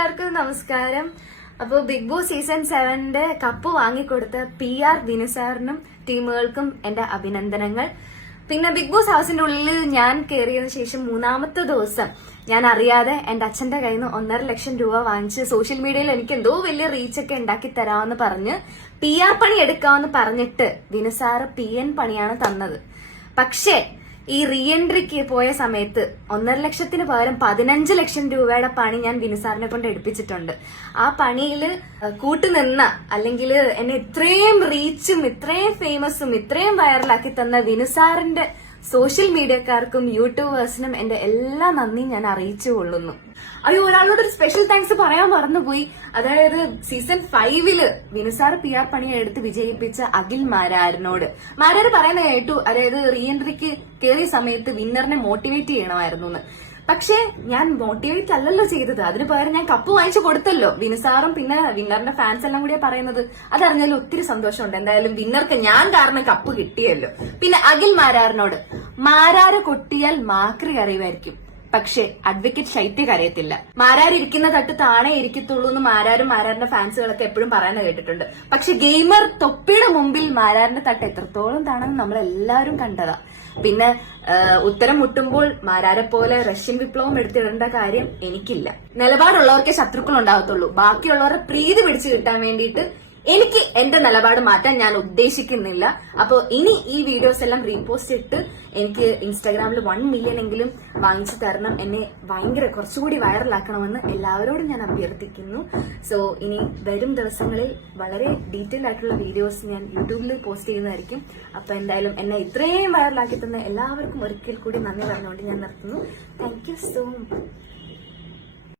എല്ലാവർക്കും നമസ്കാരം. അപ്പോൾ ബിഗ് ബോസ് സീസൺ 7 കപ്പ് വാങ്ങിക്കൊടുത്ത PR ദിനസാറിനും ടീമുകൾക്കും എന്റെ അഭിനന്ദനങ്ങൾ. പിന്നെ ബിഗ് ബോസ് ഹൗസിന്റെ ഉള്ളിൽ ഞാൻ കയറിയതിനു ശേഷം 3ാമത്തെ ദിവസം ഞാൻ അറിയാതെ എന്റെ അച്ഛന്റെ കയ്യിൽ നിന്ന് 1.5 ലക്ഷം രൂപ വാങ്ങിച്ച് സോഷ്യൽ മീഡിയയിൽ എനിക്ക് എന്തോ വലിയ റീച്ചൊക്കെ ഉണ്ടാക്കി തരാമെന്ന് പറഞ്ഞ് PR പണി എടുക്കാമെന്ന് പറഞ്ഞിട്ട് ദിനസാറ് PN പണിയാണ് തന്നത്. പക്ഷേ ഈ റീ എൻട്രിക്ക് പോയ സമയത്ത് 1.5 ലക്ഷത്തിന് പകരം 15 ലക്ഷം രൂപയുടെ പണി ഞാൻ വിനുസാറിനെ കൊണ്ട് എടുപ്പിച്ചിട്ടുണ്ട്. ആ പണിയിൽ കൂട്ടുനിന്ന അല്ലെങ്കിൽ എന്നെ ഇത്രയും റീച്ചും ഇത്രയും ഫേമസും ഇത്രയും വൈറലാക്കി തന്ന വിനുസാറിന്റെ സോഷ്യൽ മീഡിയക്കാർക്കും യൂട്യൂബേഴ്സിനും എന്റെ എല്ലാ നന്ദിയും ഞാൻ അറിയിച്ചു കൊള്ളുന്നു. അയ്യോ, ഒരാളോട് ഒരു സ്പെഷ്യൽ താങ്ക്സ് പറയാൻ മറന്നുപോയി. അതായത് സീസൺ 5 വിനുസാർ PR പണിയെ എടുത്ത് വിജയിപ്പിച്ച അഖിൽ മാരാരിനോട്. മാരാര് പറയുന്ന കേട്ടു, അതായത് റീ എൻട്രിക്ക് കയറിയ സമയത്ത് വിന്നറിനെ മോട്ടിവേറ്റ് ചെയ്യണമായിരുന്നു എന്ന്. പക്ഷേ ഞാൻ മോട്ടിവേറ്റ് അല്ലല്ലോ ചെയ്തത്, അതിന് പകരം ഞാൻ കപ്പ് വാങ്ങിച്ചു കൊടുത്തല്ലോ. വിനുസാറും പിന്നെ വിന്നറിന്റെ ഫാൻസ് എല്ലാം കൂടിയാ പറയുന്നത്. അതറിഞ്ഞാലും ഒത്തിരി സന്തോഷമുണ്ട്. എന്തായാലും വിന്നർക്ക് ഞാൻ കാരണം കപ്പ് കിട്ടിയല്ലോ. പിന്നെ അഖിൽ മാരാറിനോട്, മാരാര് കൊട്ടിയാൽ മാക്രി കറിയുമായിരിക്കും, പക്ഷെ അഡ്വക്കേറ്റ് ഷൈറ്റ് കരയത്തില്ല. മാരാരിരിക്കുന്ന തട്ട് താണേ ഇരിക്കത്തുള്ളൂ എന്ന് മാരാരിന്റെ ഫാൻസുകളൊക്കെ എപ്പോഴും പറയുന്നത് കേട്ടിട്ടുണ്ട്. പക്ഷെ ഗെയിമർ തൊപ്പിയുടെ മുമ്പിൽ മാരാരിന്റെ തട്ട് എത്രത്തോളം താണെന്ന് നമ്മളെല്ലാവരും കണ്ടതാ. പിന്നെ ഉത്തരം മുട്ടുമ്പോൾ മാരാരെ പോലെ റഷ്യൻ വിപ്ലവം എടുത്തിടേണ്ട കാര്യം എനിക്കില്ല. നിലപാടുള്ളവർക്കേ ശത്രുക്കൾ ഉണ്ടാകത്തുള്ളൂ. ബാക്കിയുള്ളവരെ പ്രീതി പിടിച്ചു കിട്ടാൻ വേണ്ടിയിട്ട് എനിക്ക് എന്റെ നിലപാട് മാറ്റാൻ ഞാൻ ഉദ്ദേശിക്കുന്നില്ല. അപ്പൊ ഇനി ഈ വീഡിയോസ് എല്ലാം റീപോസ്റ്റ് ഇട്ട് എനിക്ക് ഇൻസ്റ്റാഗ്രാമിൽ 1 മില്യൺ എങ്കിലും വാങ്ങിച്ചു തരണം. എന്നെ ഭയങ്കര കുറച്ചുകൂടി വൈറലാക്കണമെന്ന് എല്ലാവരോടും ഞാൻ അഭ്യർത്ഥിക്കുന്നു. സോ ഇനി വരും ദിവസങ്ങളിൽ വളരെ ഡീറ്റെയിൽ ആയിട്ടുള്ള വീഡിയോസ് ഞാൻ യൂട്യൂബിൽ പോസ്റ്റ് ചെയ്യുന്നതായിരിക്കും. അപ്പൊ എന്തായാലും എന്നെ ഇത്രയും വൈറലാക്കി തന്ന എല്ലാവർക്കും ഒരിക്കൽ കൂടി നന്ദി പറഞ്ഞുകൊണ്ട് ഞാൻ നിർത്തുന്നു. Thank you so much.